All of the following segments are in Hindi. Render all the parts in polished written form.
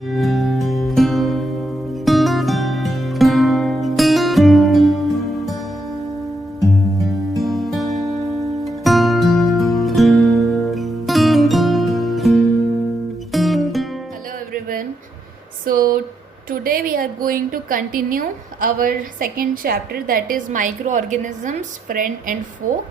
Everyone. So today we are going to continue our second chapter, that is microorganisms friend and foe.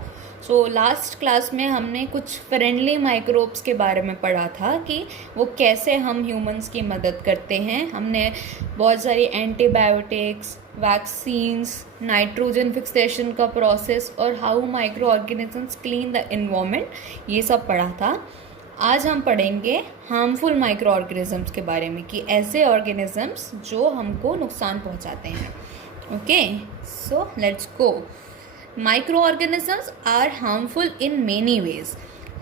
So last class में हमने कुछ फ्रेंडली माइक्रोब्स के बारे में पढ़ा था कि वो कैसे हम ह्यूमंस की मदद करते हैं. हमने बहुत सारी एंटीबायोटिक्स, वैक्सीन्स, नाइट्रोजन फिक्सेशन का प्रोसेस और how micro organisms clean the environment, ये सब पढ़ा था. आज हम पढ़ेंगे हार्मफुल माइक्रो ऑर्गेनिजम्स के बारे में कि ऐसे ऑर्गेनिजम्स जो हमको नुकसान पहुंचाते हैं. Okay, so let's go. Microorganisms are harmful in many ways.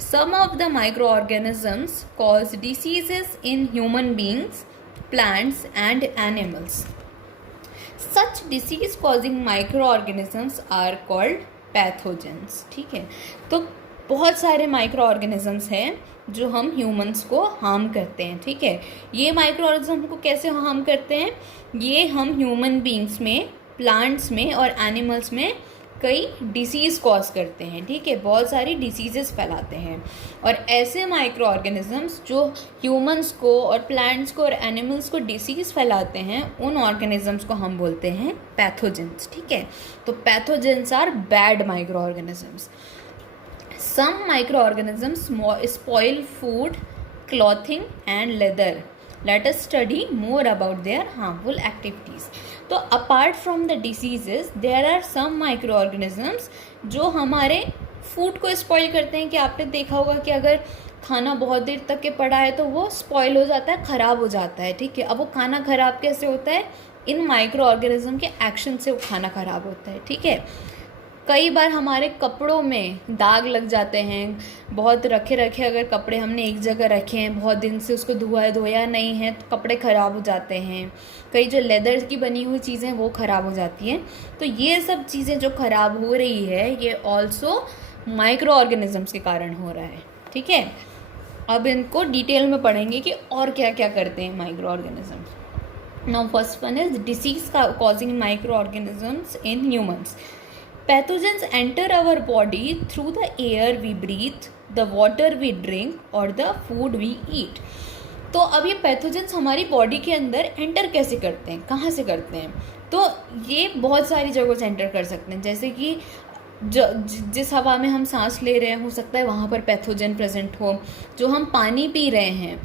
Some of the microorganisms cause diseases in human beings, plants and animals. Such disease causing microorganisms are called pathogens. ठीक है, तो बहुत सारे माइक्रो ऑर्गेनिजम्स हैं जो हम ह्यूमंस को हार्म करते हैं. ठीक है, ये माइक्रो ऑर्गेनिज्म को कैसे हार्म करते हैं? ये हम ह्यूमन बींग्स में, प्लांट्स में और एनिमल्स में कई डिसीज़ कॉज करते हैं. ठीक है, बहुत सारी डिसीजेस फैलाते हैं. और ऐसे माइक्रो ऑर्गेनिजम्स जो ह्यूमंस को और प्लांट्स को और एनिमल्स को डिसीज़ फैलाते हैं, उन ऑर्गेनिजम्स को हम बोलते हैं पैथोजेंस. ठीक है, तो pathogens are bad microorganisms. Some microorganisms spoil food, clothing and leather. Let us study more about their harmful activities. तो apart from the diseases, there are some microorganisms जो हमारे फूड को स्पॉइल करते हैं. कि आपने देखा होगा कि अगर खाना बहुत देर तक के पड़ा है तो वो स्पॉइल हो जाता है, ख़राब हो जाता है. ठीक है, अब वो खाना ख़राब कैसे होता है? इन माइक्रो ऑर्गेनिज्म के एक्शन से वो खाना ख़राब होता है. ठीक है, कई बार हमारे कपड़ों में दाग लग जाते हैं. बहुत रखे अगर कपड़े हमने एक जगह रखे हैं, बहुत दिन से उसको धोया नहीं है, तो कपड़े ख़राब हो जाते हैं. कई जो लेदर की बनी हुई चीज़ें वो ख़राब हो जाती हैं. तो ये सब चीज़ें जो ख़राब हो रही है, ये ऑल्सो माइक्रो ऑर्गेनिजम्स के कारण हो रहा है. ठीक है, अब इनको डिटेल में पढ़ेंगे कि और क्या क्या करते हैं micro organisms. Now first one is disease causing micro organisms in humans. Pathogens enter our body through the air we breathe, the water we drink or the food we eat. तो अब ये पैथोजेंस हमारी बॉडी के अंदर एंटर कैसे करते हैं, कहाँ से करते हैं? तो ये बहुत सारी जगहों से एंटर कर सकते हैं. जैसे कि जिस हवा में हम सांस ले रहे हैं, हो सकता है वहाँ पर पैथोजन प्रेजेंट हो. जो हम पानी पी रहे हैं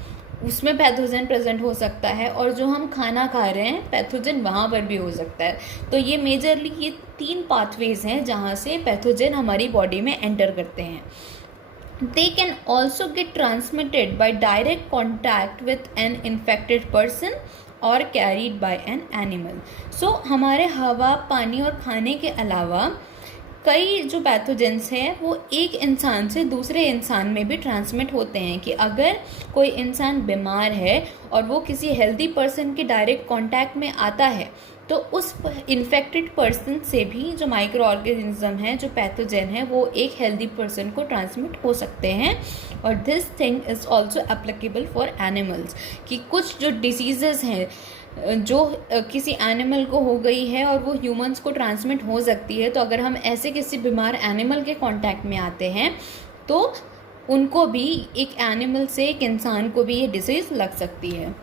उसमें पैथोजन प्रेजेंट हो सकता है. और जो हम खाना खा रहे हैं, पैथोजन वहाँ पर भी हो सकता है. तो ये मेजरली ये 3 पाथवेज हैं जहाँ से पैथोजन हमारी बॉडी में एंटर करते हैं. They can also get transmitted by direct contact with an infected person or carried by an animal. So हमारे हवा, पानी और खाने के अलावा कई जो पैथोजेंस हैं वो एक इंसान से दूसरे इंसान में भी ट्रांसमिट होते हैं. कि अगर कोई इंसान बीमार है और वो किसी हेल्दी पर्सन के डायरेक्ट कांटेक्ट में आता है, तो उस इन्फेक्टेड पर्सन से भी जो माइक्रो ऑर्गेनिज्म हैं, जो पैथोजेन हैं, वो एक हेल्दी पर्सन को ट्रांसमिट हो सकते हैं. और this thing is also applicable for animals. कि कुछ जो डिसीजेज़ हैं जो किसी एनिमल को हो गई है और वो ह्यूमंस को ट्रांसमिट हो सकती है, तो अगर हम ऐसे किसी बीमार एनिमल के कांटेक्ट में आते हैं तो उनको भी, एक एनिमल से एक इंसान को भी ये डिसीज़ लग सकती है.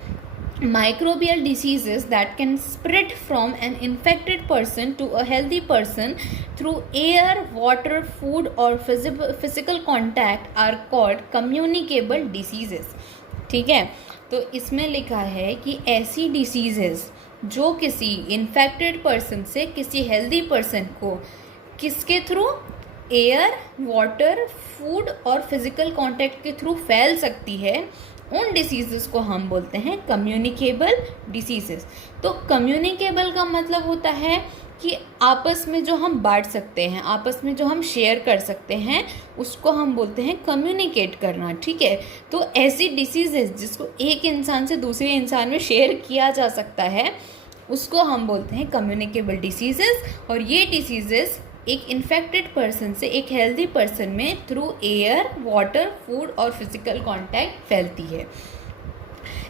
Microbial diseases that can spread from an infected person to a healthy person through air, water, food or physical contact are called communicable diseases. ठीक है, तो इसमें लिखा है कि ऐसी डिसीजेस जो किसी इन्फेक्टेड पर्सन से किसी हेल्दी पर्सन को किसके थ्रू, एयर, वाटर, फूड और फिजिकल कांटेक्ट के थ्रू फैल सकती है, उन डिसीजेस को हम बोलते हैं कम्युनिकेबल डिसीजेस. तो कम्युनिकेबल का मतलब होता है कि आपस में जो हम बांट सकते हैं, आपस में जो हम शेयर कर सकते हैं, उसको हम बोलते हैं कम्युनिकेट करना. ठीक है, तो ऐसी डिसीजेस जिसको एक इंसान से दूसरे इंसान में शेयर किया जा सकता है, उसको हम बोलते हैं कम्युनिकेबल डिसीजेस. और ये डिसीजेस एक इन्फेक्टेड पर्सन से एक हेल्दी पर्सन में थ्रू एयर, वाटर, फूड और फिजिकल कांटेक्ट फैलती है.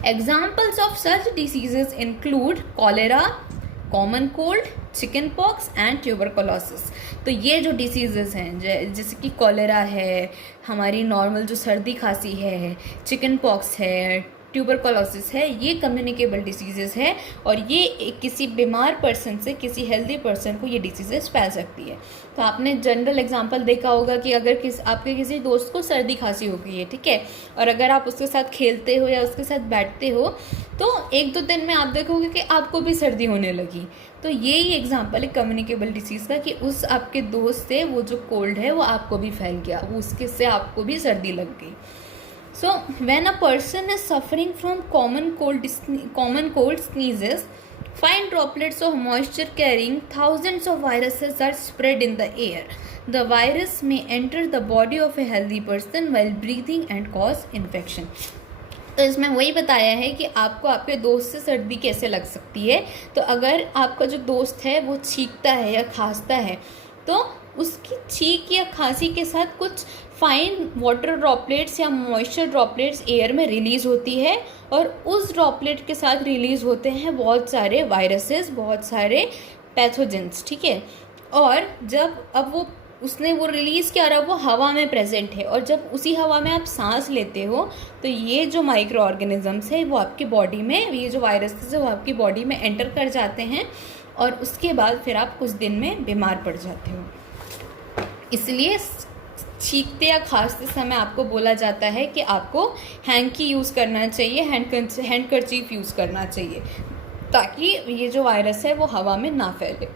Examples of such diseases include cholera, common cold, chicken pox and tuberculosis. तो ये जो डिसीजेज हैं जैसे कि कॉलेरा है, हमारी नॉर्मल जो सर्दी खांसी है, चिकन पॉक्स है, ट्यूबरकुलोसिस है, ये कम्युनिकेबल डिसीजेस है और ये किसी बीमार पर्सन से किसी हेल्दी पर्सन को ये डिसीजेस फैल सकती है। तो आपने जनरल एग्जांपल देखा होगा कि अगर आपके किसी दोस्त को सर्दी खांसी हो गई है, ठीक है, और अगर आप उसके साथ खेलते हो या उसके साथ बैठते हो तो 1-2 दिन में आप देखोगे कि आपको भी सर्दी होने लगी। तो यही एग्जांपल है कम्युनिकेबल डिसीज़ का कि उस आपके दोस्त से वो जो कोल्ड है वो आपको भी फैल गया, वो उसके से आपको भी सर्दी लग गई। So when a person is suffering from common cold sneezes, fine droplets of moisture carrying thousands of viruses are spread in the air. The virus may enter the body of a healthy person while breathing and cause infection. तो इसमें वही बताया है कि आपको आपके दोस्त से सर्दी कैसे लग सकती है। तो अगर आपका जो दोस्त है वो छींकता है या खांसता है तो उसकी छींक या खांसी के साथ कुछ फाइन वाटर ड्रॉपलेट्स या मॉइस्चर ड्रॉपलेट्स एयर में रिलीज़ होती है और उस ड्रॉपलेट के साथ रिलीज़ होते हैं बहुत सारे वायरसेस, बहुत सारे पैथोजेंस, ठीक है। और जब अब वो रिलीज़ क्या रहा, वो हवा में प्रेजेंट है और जब उसी हवा में आप सांस लेते हो तो ये जो माइक्रो ऑर्गेनिजम्स है वो आपकी बॉडी में, ये जो वायरसेस है वो आपकी बॉडी में एंटर कर जाते हैं और उसके बाद फिर आप कुछ दिन में बीमार पड़ जाते हो। इसलिए छींकते या खांसते समय आपको बोला जाता है कि आपको हैंकी यूज़ करना चाहिए, हैंडकरचीफ यूज़ करना चाहिए ताकि ये जो वायरस है वो हवा में ना फैले।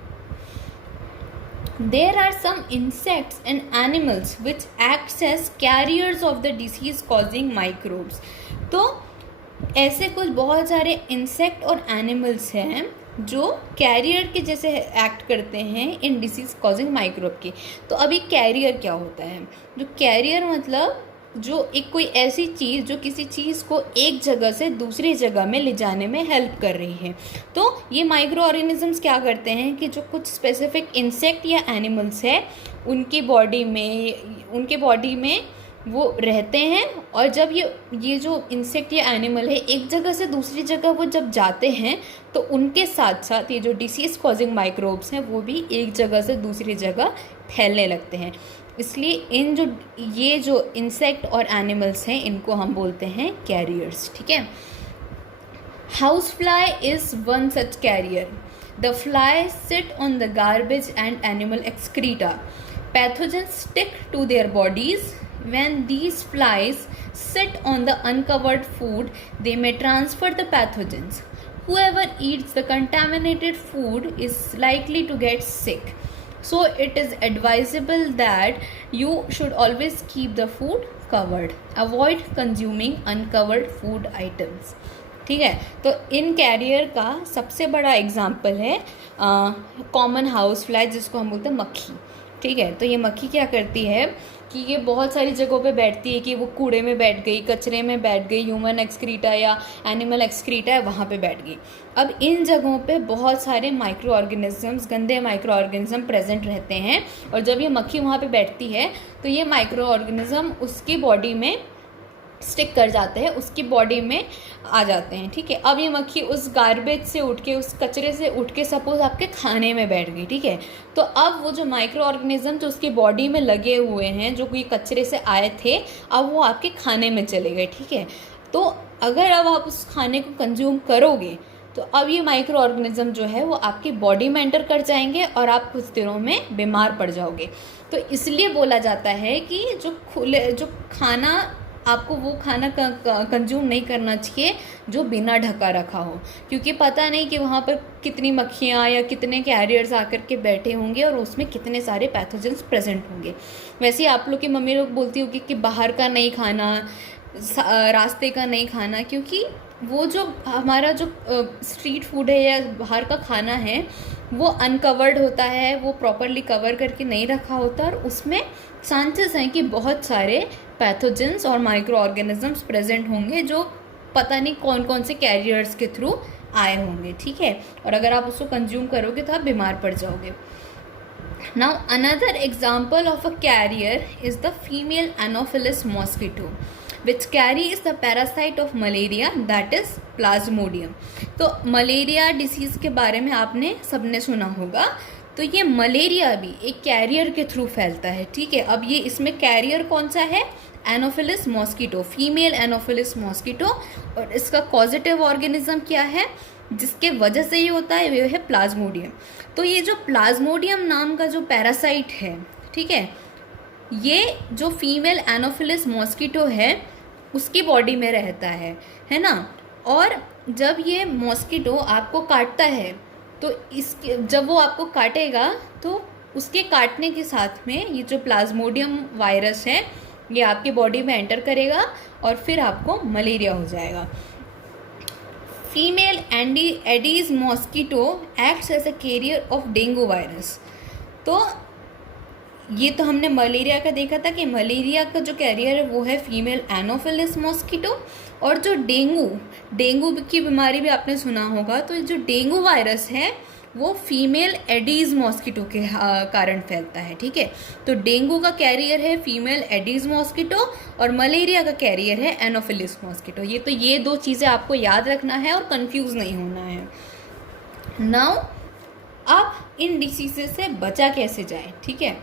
There are some insects and animals which acts as carriers of the disease causing microbes. तो ऐसे कुछ बहुत सारे इंसेक्ट और एनिमल्स हैं जो कैरियर के जैसे एक्ट करते हैं इन डिसीज़ कॉजिंग माइक्रोब के। तो अभी कैरियर क्या होता है? जो कैरियर मतलब जो एक कोई ऐसी चीज़ जो किसी चीज़ को एक जगह से दूसरी जगह में ले जाने में हेल्प कर रही है। तो ये माइक्रो ऑर्गेनिजम्स क्या करते हैं कि जो कुछ स्पेसिफिक इंसेक्ट या एनिमल्स है उनकी बॉडी में वो रहते हैं और जब ये जो इंसेक्ट या एनिमल है एक जगह से दूसरी जगह वो जब जाते हैं तो उनके साथ साथ ये जो डिसीज़ कॉजिंग माइक्रोब्स हैं वो भी एक जगह से दूसरी जगह फैलने लगते हैं। इसलिए ये जो इंसेक्ट और एनिमल्स हैं इनको हम बोलते हैं कैरियर्स, ठीक है। House fly is one such carrier. The fly sit on the garbage and animal excreta. Pathogens stick to their bodies. When these flies sit on the uncovered food, they may transfer the pathogens. Whoever eats the contaminated food is likely to get sick. So it is advisable that you should always keep the food covered. Avoid consuming uncovered food items. ठीक है, तो इन कैरियर का सबसे बड़ा एग्जाम्पल है कॉमन हाउस फ्लाई जिसको हम बोलते हैं मक्खी, ठीक है। तो ये मक्खी क्या करती है कि ये बहुत सारी जगहों पे बैठती है कि वो कूड़े में बैठ गई, कचरे में बैठ गई, ह्यूमन एक्सक्रीटा या एनिमल एक्सक्रीटा है वहाँ पे बैठ गई। अब इन जगहों पे बहुत सारे माइक्रो ऑर्गेनिजम्स, गंदे माइक्रो ऑर्गेनिज्म प्रेजेंट रहते हैं और जब ये मक्खी वहाँ पे बैठती है तो ये माइक्रो ऑर्गेनिज्म उसकी बॉडी में स्टिक कर जाते हैं, उसकी बॉडी में आ जाते हैं, ठीक है। अब ये मक्खी उस गार्बेज से उठ के, उस कचरे से उठ के सपोज आपके खाने में बैठ गई, ठीक है। तो अब वो जो माइक्रो ऑर्गेनिज्म जो उसकी बॉडी में लगे हुए हैं, जो कोई कचरे से आए थे, अब वो आपके खाने में चले गए, ठीक है। तो अगर अब आप उस खाने को कंज्यूम करोगे तो अब ये माइक्रो ऑर्गेनिज्म जो है वो आपकी बॉडी में एंटर कर जाएंगे और आप कुछ दिनों में बीमार पड़ जाओगे। तो इसलिए बोला जाता है कि जो खाना आपको वो खाना कंज्यूम नहीं करना चाहिए जो बिना ढका रखा हो, क्योंकि पता नहीं कि वहाँ पर कितनी मक्खियाँ या कितने कैरियर्स आकर के बैठे होंगे और उसमें कितने सारे पैथोजेंस प्रेजेंट होंगे। वैसे ही आप लोग की मम्मी लोग बोलती होगी कि बाहर का नहीं खाना, रास्ते का नहीं खाना, क्योंकि वो जो हमारा जो स्ट्रीट फूड है या बाहर का खाना है वो अनकवर्ड होता है, वो प्रॉपरली कवर करके नहीं रखा होता और उसमें चांसेस हैं कि बहुत सारे पैथोजेंस और माइक्रो ऑर्गेनिजम्स प्रेजेंट होंगे जो पता नहीं कौन कौन से कैरियर्स के थ्रू आए होंगे, ठीक है। और अगर आप उसको कंज्यूम करोगे तो आप बीमार पड़ जाओगे। Now another example of a carrier is the female Anopheles mosquito. Which carries the parasite of malaria that is Plasmodium. तो मलेरिया डिसीज के बारे में आपने सबने सुना होगा। तो ये मलेरिया भी एक कैरियर के थ्रू फैलता है, ठीक है। अब ये इसमें कैरियर कौन सा है, Anopheles mosquito, female Anopheles mosquito. और इसका पॉजिटिव ऑर्गेनिज्म क्या है जिसके वजह से ये होता है, वो है प्लाज्मोडियम। तो ये जो प्लाज्मोडियम नाम का जो पैरासाइट है, ठीक है, ये जो फीमेल एनोफिलिस मॉस्किटो है उसकी बॉडी में रहता है ना। और जब ये मॉस्किटो आपको काटता है तो इसके जब वो आपको काटेगा तो उसके काटने के साथ में ये जो प्लाज्मोडियम वायरस है ये आपकी बॉडी में एंटर करेगा और फिर आपको मलेरिया हो जाएगा। Female aedes mosquito acts as a carrier of dengue virus. तो ये तो हमने मलेरिया का देखा था कि मलेरिया का जो कैरियर है वो है फीमेल एनोफिलिस मॉस्किटो। और जो डेंगू की बीमारी भी आपने सुना होगा, तो जो डेंगू वायरस है वो फीमेल एडीज मॉस्किटो के कारण फैलता है, ठीक है। तो डेंगू का कैरियर है फीमेल एडीज मॉस्किटो और मलेरिया का कैरियर है एनोफिलिस मॉस्किटो। ये दो चीज़ें आपको याद रखना है और कंफ्यूज नहीं होना है। नाउ अब इन डिसीजेस से बचा कैसे जाए, ठीक है।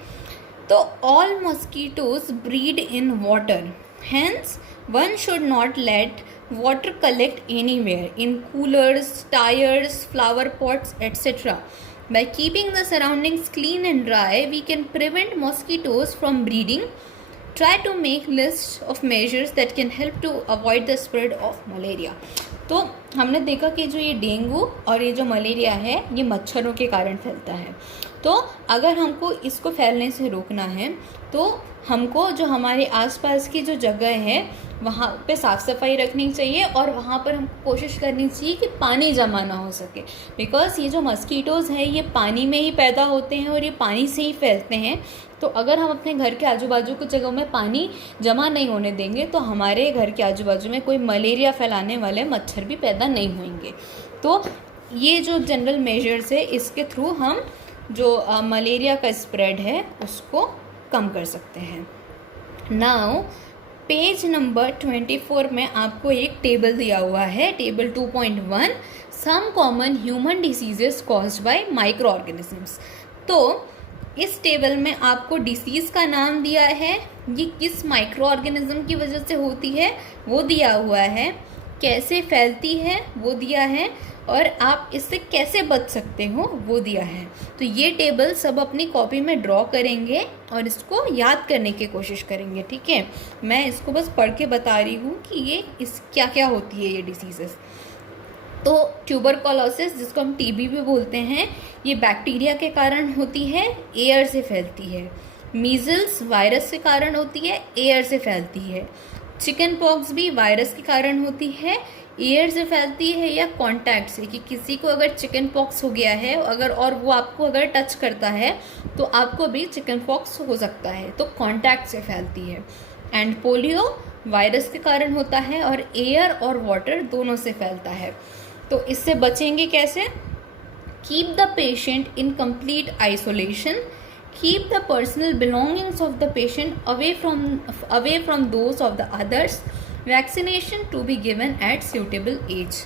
तो all mosquitoes breed in water, hence one should not let water collect anywhere in coolers, tires, flower pots, etc. By keeping the surroundings clean and dry, we can prevent mosquitoes from breeding. Try to make list of measures that can help to avoid the spread of malaria. तो हमने देखा कि जो ये डेंगू और ये जो मलेरिया है ये मच्छरों के कारण फैलता है। तो अगर हमको इसको फैलने से रोकना है तो हमको जो हमारे आसपास की जो जगह है वहाँ पे साफ़ सफाई रखनी चाहिए और वहाँ पर हमको कोशिश करनी चाहिए कि पानी जमा ना हो सके। बिकॉज़ ये जो मस्कीटोज़ हैं ये पानी में ही पैदा होते हैं और ये पानी से ही फैलते हैं। तो अगर हम अपने घर के आजू बाजू की जगहों में पानी जमा नहीं होने देंगे तो हमारे घर के आजू बाजू में कोई मलेरिया फैलाने वाले मच्छर भी पैदा नहीं होंगे। तो ये जो जनरल मेजर्स है इसके थ्रू हम जो मलेरिया का स्प्रेड है उसको कम कर सकते हैं। नाउ पेज नंबर 24 में आपको एक टेबल दिया हुआ है, table 2.1, some common human diseases caused by microorganisms. तो इस टेबल में आपको डिसीज़ का नाम दिया है, ये किस माइक्रो ऑर्गेनिज्म की वजह से होती है वो दिया हुआ है, कैसे फैलती है वो दिया है और आप इससे कैसे बच सकते हो वो दिया है। तो ये टेबल सब अपनी कॉपी में ड्रॉ करेंगे और इसको याद करने की कोशिश करेंगे, ठीक है। मैं इसको बस पढ़ के बता रही हूँ कि ये क्या क्या होती है ये डिसीजेस। तो ट्यूबरकुलोसिस जिसको हम टीबी भी बोलते हैं ये बैक्टीरिया के कारण होती है, एयर से फैलती है। मीजल्स वायरस के कारण होती है, एयर से फैलती है। चिकन पॉक्स भी वायरस के कारण होती है, एयर से फैलती है या कांटेक्ट से, कि किसी को अगर चिकन पॉक्स हो गया है अगर और वो आपको अगर टच करता है तो आपको भी चिकन पॉक्स हो सकता है, तो कांटेक्ट से फैलती है। एंड पोलियो वायरस के कारण होता है और एयर और वाटर दोनों से फैलता है। तो इससे बचेंगे कैसे? Keep the patient in complete isolation, keep the personal belongings of the patient away from those of the others, vaccination to be given at suitable age।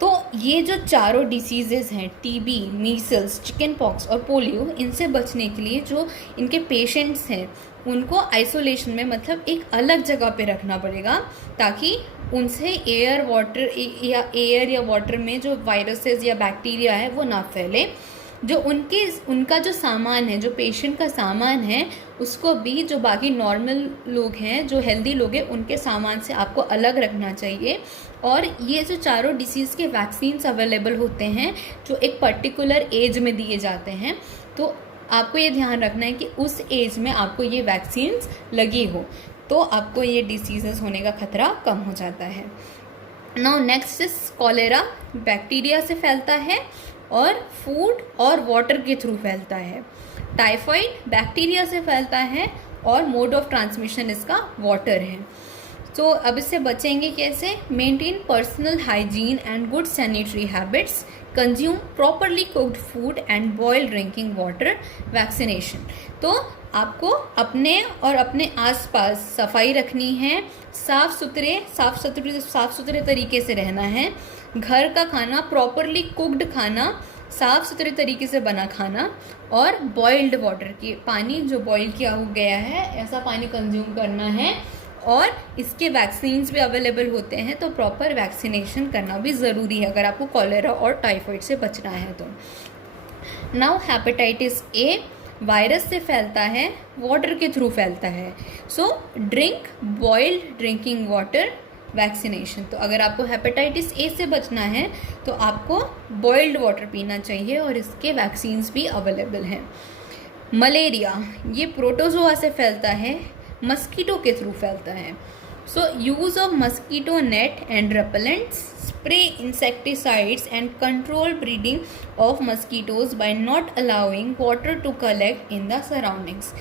तो ये जो चारों डिसीजेज़ हैं, टीबी, मीसल्स, चिकन पॉक्स और पोलियो, इनसे बचने के लिए जो इनके पेशेंट्स हैं उनको आइसोलेशन में मतलब एक अलग जगह पे रखना पड़ेगा ताकि उनसे एयर या वाटर में जो वायरसेस या बैक्टीरिया है वो ना फैले। जो उनका जो सामान है, जो पेशेंट का सामान है, उसको भी जो बाकी नॉर्मल लोग हैं, जो हेल्दी लोग हैं, उनके सामान से आपको अलग रखना चाहिए। और ये जो चारों डिसीज़ के वैक्सीन्स अवेलेबल होते हैं जो एक पर्टिकुलर एज में दिए जाते हैं, तो आपको ये ध्यान रखना है कि उस एज में आपको ये वैक्सीन्स लगी हो तो आपको ये डिसीज़ेस होने का खतरा कम हो जाता है। Now next is cholera, bacteria से फैलता है और फूड और वाटर के थ्रू फैलता है। टाइफाइड बैक्टीरिया से फैलता है और मोड ऑफ ट्रांसमिशन इसका वाटर है। तो अब इससे बचेंगे कैसे? Maintain personal hygiene and good sanitary habits, consume properly cooked food and boiled drinking water, vaccination. तो आपको अपने और अपने आसपास सफाई रखनी है, साफ सुथरे तरीके से रहना है, घर का खाना प्रॉपरली कुक्ड खाना, साफ सुथरे तरीके से बना खाना, और बॉइल्ड वाटर की पानी जो बॉईल किया हो गया है ऐसा पानी कंज्यूम करना है। और इसके वैक्सीन्स भी अवेलेबल होते हैं, तो प्रॉपर वैक्सीनेशन करना भी ज़रूरी है अगर आपको कॉलेरा और टाइफाइड से बचना है तो। नाउ हेपेटाइटिस ए वायरस से फैलता है, वाटर के थ्रू फैलता है। So drink boiled drinking water, vaccination. तो अगर आपको हेपेटाइटिस ए से बचना है तो आपको बॉइल्ड वाटर पीना चाहिए और इसके वैक्सीन्स भी अवेलेबल हैं। मलेरिया ये प्रोटोजोआ से फैलता है, मस्कीटो के थ्रू फैलता है। So use of mosquito net and repellents, spray insecticides and control breeding of mosquitoes by not allowing water to collect in the surroundings.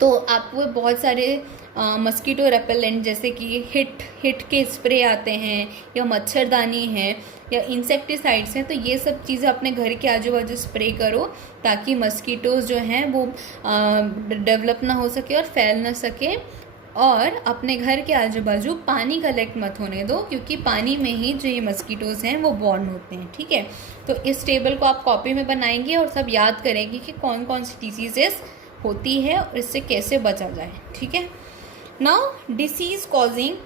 तो आपको बहुत सारे मस्कीटो रेपेलेंट जैसे कि हिट के स्प्रे आते हैं, या मच्छरदानी है, या इंसेक्टिसाइड्स हैं, तो ये सब चीज़ें अपने घर के आजू बाजू स्प्रे करो ताकि मस्कीटोज जो हैं वो डेवलप ना हो सके और फैल ना सके। और अपने घर के आजू बाजू पानी कलेक्ट मत होने दो, क्योंकि पानी में ही जो ये मस्कीटोज हैं वो बॉर्न होते हैं। ठीक है, तो इस टेबल को आप कॉपी में बनाएंगे और सब याद करेंगे कि कौन कौन सी डिसीजेस होती है और इससे कैसे बचा जाए। ठीक है, now disease causing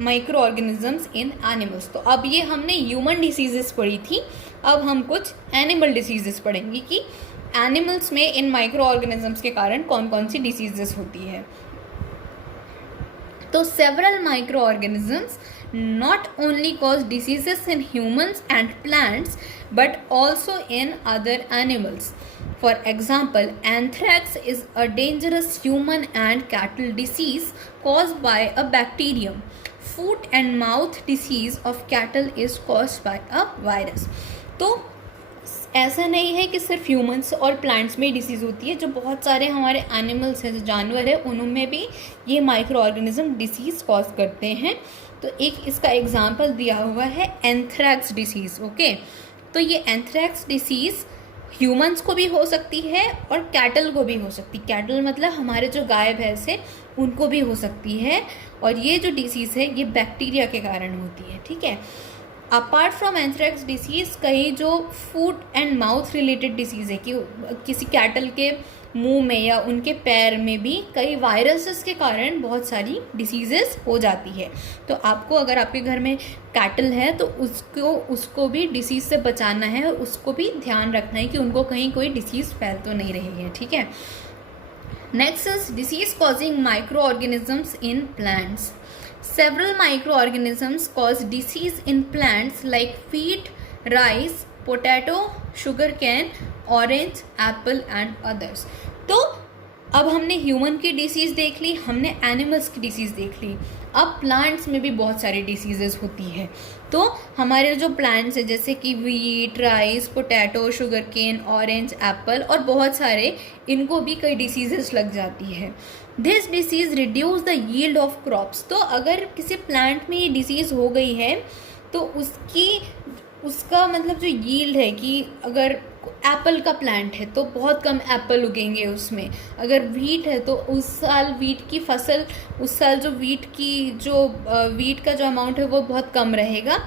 micro organisms in animals. तो अब ये हमने ह्यूमन डिसीजेस पढ़ी थी, अब हम कुछ एनिमल डिसीजेस पढ़ेंगे कि एनिमल्स में इन माइक्रो ऑर्गेनिजम्स के कारण कौन कौन सी डिसीजेस होती है। तो several micro organisms not only cause diseases in humans and plants but also in other animals. For example, anthrax is a dangerous human and cattle disease caused by a bacterium. Foot and mouth disease of cattle is caused by a virus. तो ऐसा नहीं है कि सिर्फ ह्यूमंस और प्लांट्स में डिसीज़ होती है, जो बहुत सारे हमारे एनिमल्स हैं, जो जानवर है, उनमें भी ये माइक्रो ऑर्गेनिज्म डिसीज़ कॉज करते हैं। तो एक इसका एग्जांपल दिया हुआ है एंथ्रैक्स डिसीज़। ओके, तो ये एंथ्रैक्स डिसीज़ ह्यूमंस को भी हो सकती है और कैटल को भी हो सकती है। कैटल मतलब हमारे जो गाय भैंस है उनको भी हो सकती है, और ये जो डिसीज़ है ये बैक्टीरिया के कारण होती है। ठीक है, अपार्ट फ्रॉम एंथ्रैक्स डिसीज़ कई जो foot and mouth related disease है कि किसी कैटल के मुंह में या उनके पैर में भी कई वायरसेस के कारण बहुत सारी डिसीजेस हो जाती है। तो आपको अगर आपके घर में कैटल है तो उसको भी डिसीज़ से बचाना है और उसको भी ध्यान रखना है कि उनको कहीं कोई डिसीज़ फैल तो नहीं रही है। ठीक है, next is disease causing micro organisms in plants. Several microorganisms cause disease in plants like wheat, rice, potato, sugarcane, orange, apple and others. तो अब हमने ह्यूमन की डिसीज़ देख ली, हमने एनिमल्स की डिसीज़ देख ली, अब प्लांट्स में भी बहुत सारी डिसीजेस होती है। तो हमारे जो प्लांट्स हैं जैसे कि wheat, rice, potato, sugar cane, orange, apple और बहुत सारे, इनको भी कई डिसीजेस लग जाती है। This disease reduce the yield of crops. तो अगर किसी प्लांट में ये डिसीज़ हो गई है तो उसका मतलब जो यील्ड है कि अगर एप्पल का प्लांट है तो बहुत कम एप्पल उगेंगे उसमें, अगर वीट है तो उस साल वीट की फसल, उस साल जो वीट का जो अमाउंट है वो बहुत कम रहेगा।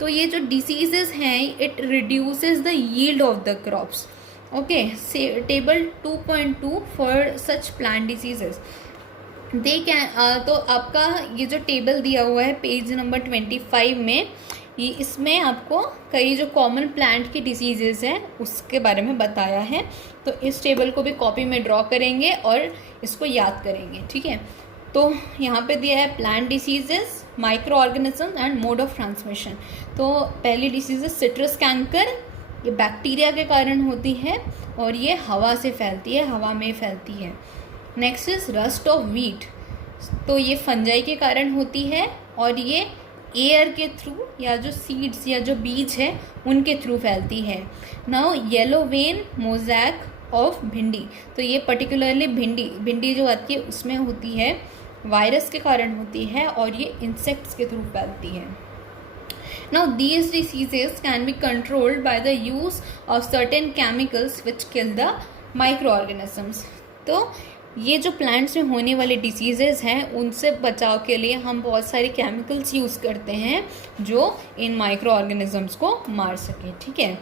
तो ये जो डिसीजेस हैं it reduces the yield of the crops. Okay, table 2.2 for such plant diseases they can. तो आपका ये जो टेबल दिया हुआ है पेज नंबर 25 में, ये इसमें आपको कई जो कॉमन प्लांट की डिसीजेस हैं उसके बारे में बताया है। तो इस टेबल को भी कॉपी में ड्रॉ करेंगे और इसको याद करेंगे। ठीक है, तो यहाँ पे दिया है plant diseases, micro organism and mode of transmission. तो पहली डिसीजेस सिट्रस कैंकर, ये बैक्टीरिया के कारण होती है और ये हवा से फैलती है, हवा में फैलती है। Next is rust of wheat, तो ये फंजाई के कारण होती है और ये एयर के थ्रू या जो सीड्स या जो बीज है उनके थ्रू फैलती है। Now yellow vein mosaic of भिंडी, तो ये पर्टिकुलरली भिंडी जो आती है उसमें होती है, वायरस के कारण होती है और ये इंसेक्ट्स के थ्रू फैलती है। Now these diseases can be controlled by the use of certain chemicals which kill the microorganisms. तो ये जो प्लांट्स में होने वाले डिसीजेज़ हैं उनसे बचाव के लिए हम बहुत सारे केमिकल्स यूज़ करते हैं जो इन माइक्रो ऑर्गेनिजम्स को मार सकें। ठीक है,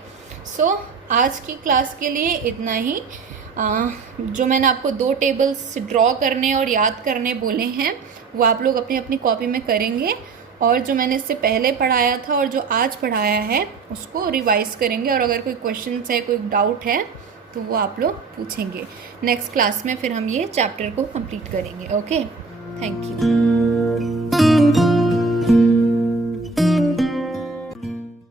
सो आज की क्लास के लिए इतना ही। जो मैंने आपको 2 टेबल्स ड्रॉ करने और याद करने बोले हैं वो आप लोग अपनी अपनी कॉपी में करेंगे, और जो मैंने इससे पहले पढ़ाया था और जो आज पढ़ाया है उसको रिवाइज करेंगे, और अगर कोई क्वेश्चन है, कोई डाउट है तो वो आप लोग पूछेंगे। नेक्स्ट क्लास में फिर हम ये चैप्टर को कंप्लीट करेंगे। Okay, thank you.